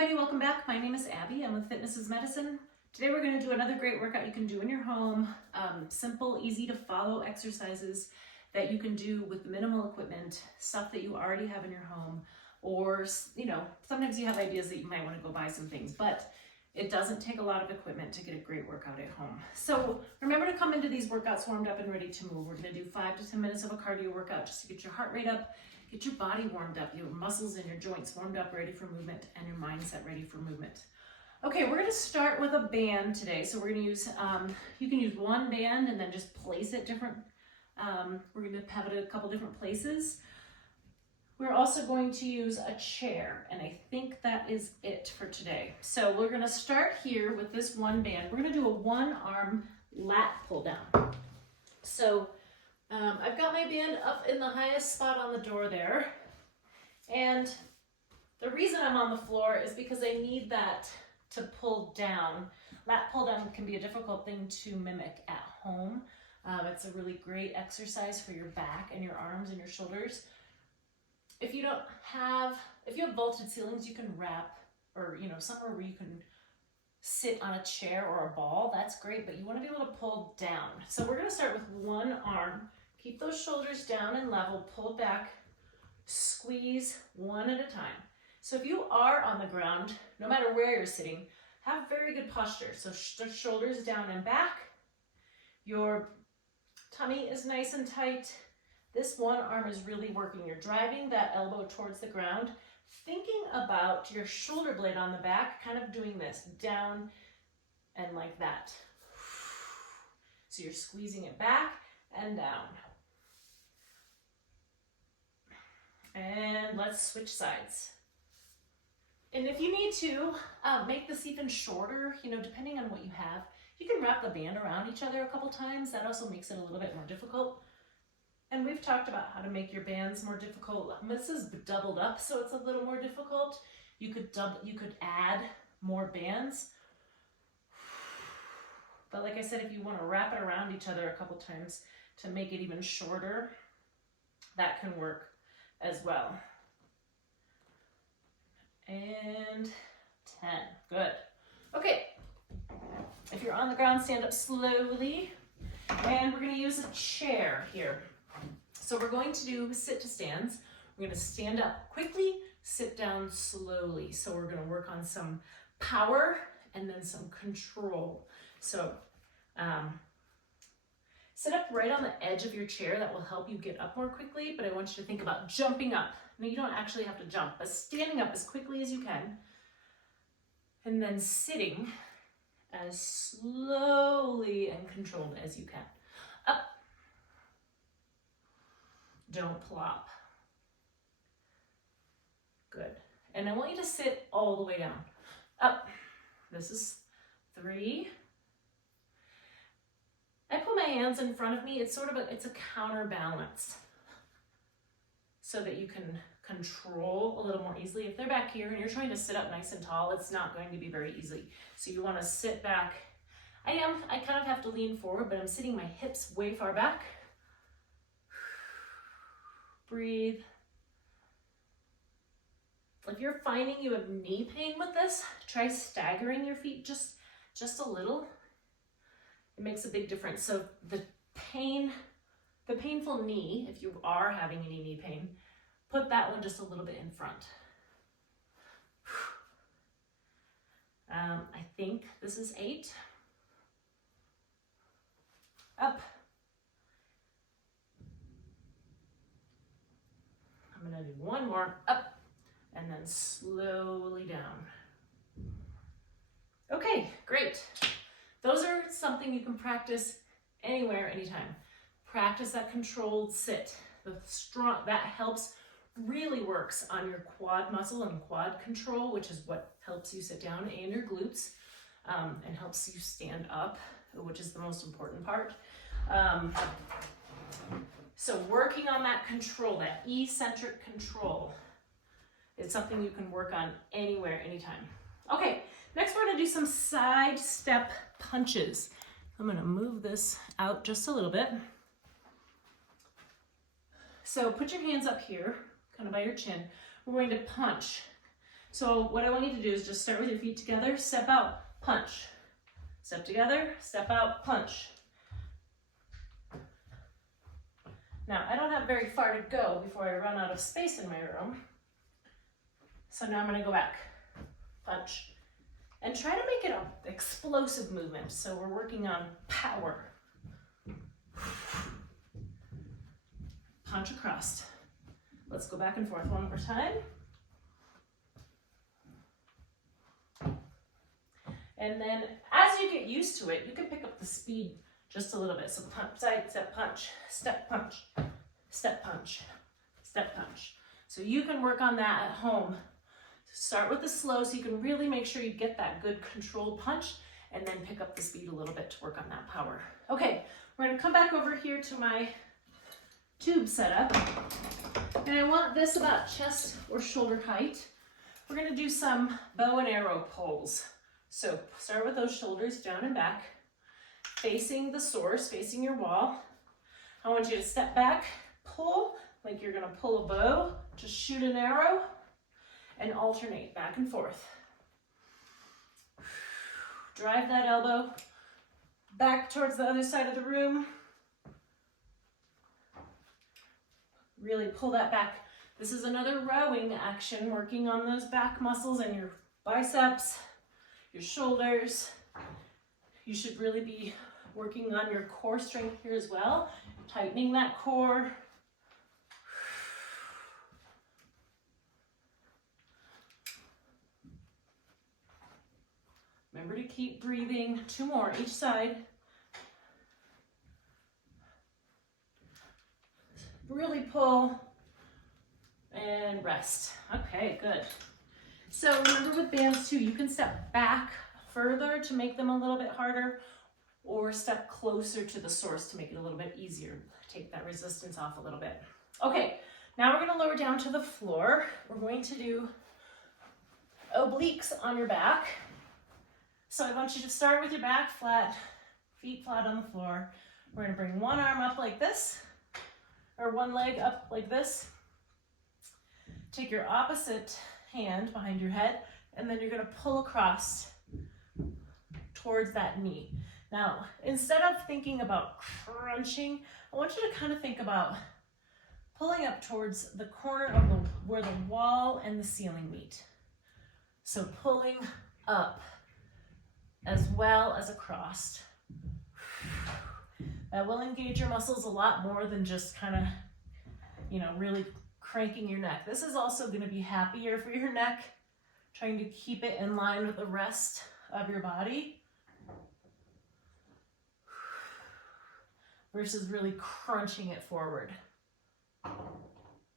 everybody, welcome back. My name is Abby. I'm with Fitness is Medicine. Today we're going to do another great workout you can do in your home. Simple, easy to follow exercises that you can do with minimal equipment, stuff that you already have in your home, or sometimes you have ideas that you might want to go buy some things, but it doesn't take a lot of equipment to get a great workout at home. So remember to come into these workouts warmed up and ready to move. We're going to do 5 to 10 minutes of a cardio workout just to get your heart rate up, get your body warmed up, your muscles and your joints warmed up, ready for movement, and your mindset ready for movement. Okay, we're gonna start with a band today. So we're gonna use, you can use one band and then just place it different. We're gonna have it a couple different places. We're also going to use a chair, and I think that is it for today. So we're gonna start here with this one band. We're gonna do a one arm lat pull down. So I've got my band up in the highest spot on the door there. And the reason I'm on the floor is because I need that to pull down. Lat pull down can be a difficult thing to mimic at home. It's a really great exercise for your back and your arms and your shoulders. If you have vaulted ceilings, you can wrap, or somewhere where you can sit on a chair or a ball, that's great, but you want to be able to pull down. So we're going to start with one arm. Keep those shoulders down and level, pull back, squeeze one at a time. So if you are on the ground, no matter where you're sitting, have very good posture. So shoulders down and back. Your tummy is nice and tight. This one arm is really working. You're driving that elbow towards the ground, thinking about your shoulder blade on the back, kind of doing this, down and like that. So you're squeezing it back and down. And let's switch sides. And if you need to make this even shorter, depending on what you have, you can wrap the band around each other a couple times. That also makes it a little bit more difficult. And we've talked about how to make your bands more difficult. This is doubled up, so it's a little more difficult. You could add more bands. But like I said, if you want to wrap it around each other a couple times to make it even shorter, that can work as well. And 10, good. Okay, if you're on the ground, stand up slowly. And we're gonna use a chair here. So we're going to do sit to stands. We're gonna stand up quickly, sit down slowly. So we're gonna work on some power and then some control. So sit up right on the edge of your chair. That will help you get up more quickly, but I want you to think about jumping up. No, you don't actually have to jump, but standing up as quickly as you can, and then sitting as slowly and controlled as you can. Up. Don't plop. Good. And I want you to sit all the way down. Up. This is 3. I put my hands in front of me. It's it's a counterbalance so that you can control a little more easily. If they're back here and you're trying to sit up nice and tall, it's not going to be very easy. So you want to sit back. I kind of have to lean forward, but I'm sitting my hips way far back. Breathe. If you're finding you have knee pain with this, try staggering your feet just a little. It makes a big difference. So the painful knee, if you are having any knee pain, put that one just a little bit in front. I think this is 8. Up. I'm gonna do one more, up, and then slowly down. Okay, great. Those are something you can practice anywhere, anytime. Practice that controlled sit. That helps, really works on your quad muscle and quad control, which is what helps you sit down, and your glutes, and helps you stand up, which is the most important part. So working on that control, that eccentric control, is something you can work on anywhere, anytime. Okay, next we're gonna do some side step punches. I'm gonna move this out just a little bit. So put your hands up here, kind of by your chin. We're going to punch. So what I want you to do is just start with your feet together, step out, punch. Step together, step out, punch. Now, I don't have very far to go before I run out of space in my room. So now I'm gonna go back, punch. And try to make it an explosive movement. So we're working on power. Punch across. Let's go back and forth one more time. And then as you get used to it, you can pick up the speed just a little bit. So punch, side, step, punch, step, punch, step, punch, step, punch. So you can work on that at home. Start with the slow so you can really make sure you get that good controlled punch, and then pick up the speed a little bit to work on that power. Okay, we're gonna come back over here to my tube setup, and I want this about chest or shoulder height. We're gonna do some bow and arrow pulls. So start with those shoulders down and back, facing the source, facing your wall. I want you to step back, pull, like you're gonna pull a bow, just shoot an arrow, and alternate back and forth. Drive that elbow back towards the other side of the room. Really pull that back. This is another rowing action, working on those back muscles and your biceps, your shoulders. You should really be working on your core strength here as well, tightening that core. Remember to keep breathing. 2 more each side. Really pull and rest. Okay, good. So remember with bands too, you can step back further to make them a little bit harder, or step closer to the source to make it a little bit easier. Take that resistance off a little bit. Okay, now we're gonna lower down to the floor. We're going to do obliques on your back. So I want you to start with your back flat, feet flat on the floor. We're gonna bring one arm up like this, or one leg up like this. Take your opposite hand behind your head, and then you're gonna pull across towards that knee. Now, instead of thinking about crunching, I want you to kind of think about pulling up towards the corner of where the wall and the ceiling meet. So pulling up as well as across. That will engage your muscles a lot more than just kind of, really cranking your neck. This is also going to be happier for your neck, trying to keep it in line with the rest of your body versus really crunching it forward. All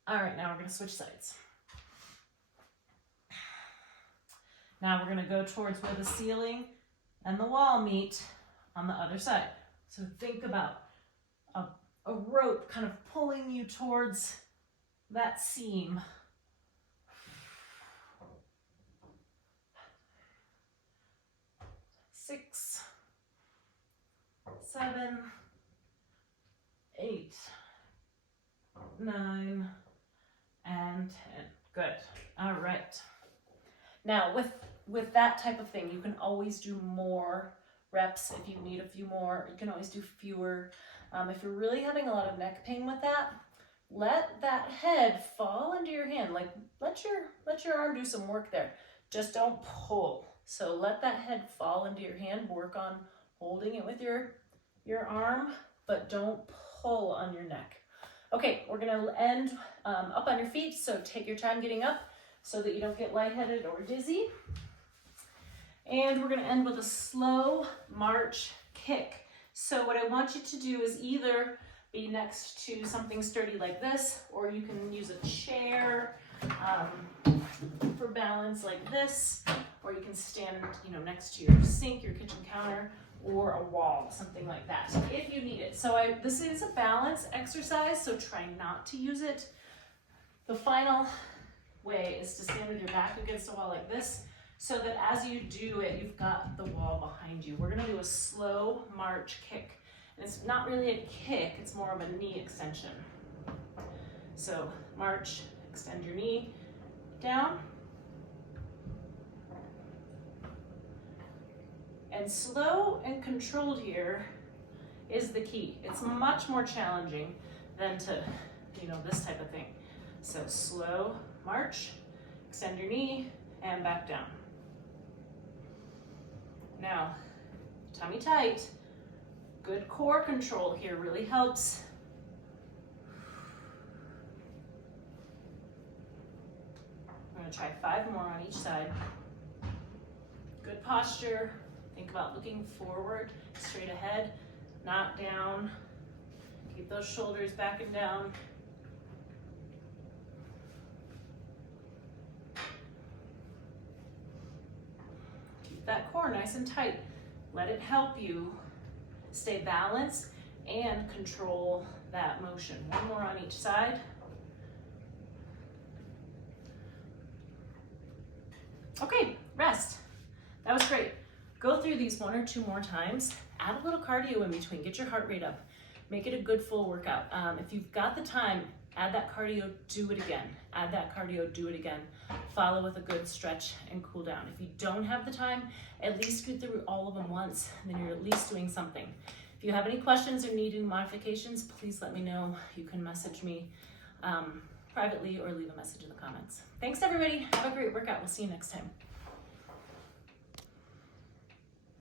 right, now we're going to switch sides. Now we're going to go towards where the ceiling and the wall meet on the other side. So think about a rope kind of pulling you towards that seam. 6, 7, 8, 9, and 10. Good. All right. Now with that type of thing, you can always do more reps if you need a few more. You can always do fewer. If you're really having a lot of neck pain with that, let that head fall into your hand. Like let your arm do some work there. Just don't pull. So let that head fall into your hand. Work on holding it with your arm, but don't pull on your neck. Okay, we're gonna end up on your feet. So take your time getting up so that you don't get lightheaded or dizzy. And we're gonna end with a slow march kick. So what I want you to do is either be next to something sturdy like this, or you can use a chair for balance like this, or you can stand, next to your sink, your kitchen counter, or a wall, something like that, if you need it. So this is a balance exercise, so try not to use it. The final way is to stand with your back against a wall like this, so that as you do it, you've got the wall behind you. We're gonna do a slow march kick. And it's not really a kick, it's more of a knee extension. So march, extend your knee down, And slow and controlled here is the key. It's much more challenging than to, this type of thing. So slow march, extend your knee, and back down. Now, tummy tight. Good core control here really helps. I'm gonna try 5 more on each side. Good posture. Think about looking forward, straight ahead, not down. Keep those shoulders back and down. Keep that core nice and tight. Let it help you stay balanced and control that motion. 1 more on each side. Okay, rest. That was great. Go through these 1 or 2 more times. Add a little cardio in between. Get your heart rate up. Make it a good full workout. If you've got the time, add that cardio, do it again. Add that cardio, do it again. Follow with a good stretch and cool down. If you don't have the time, at least go through all of them once, then you're at least doing something. If you have any questions or need any modifications, please let me know. You can message me privately or leave a message in the comments. Thanks everybody. Have a great workout. We'll see you next time.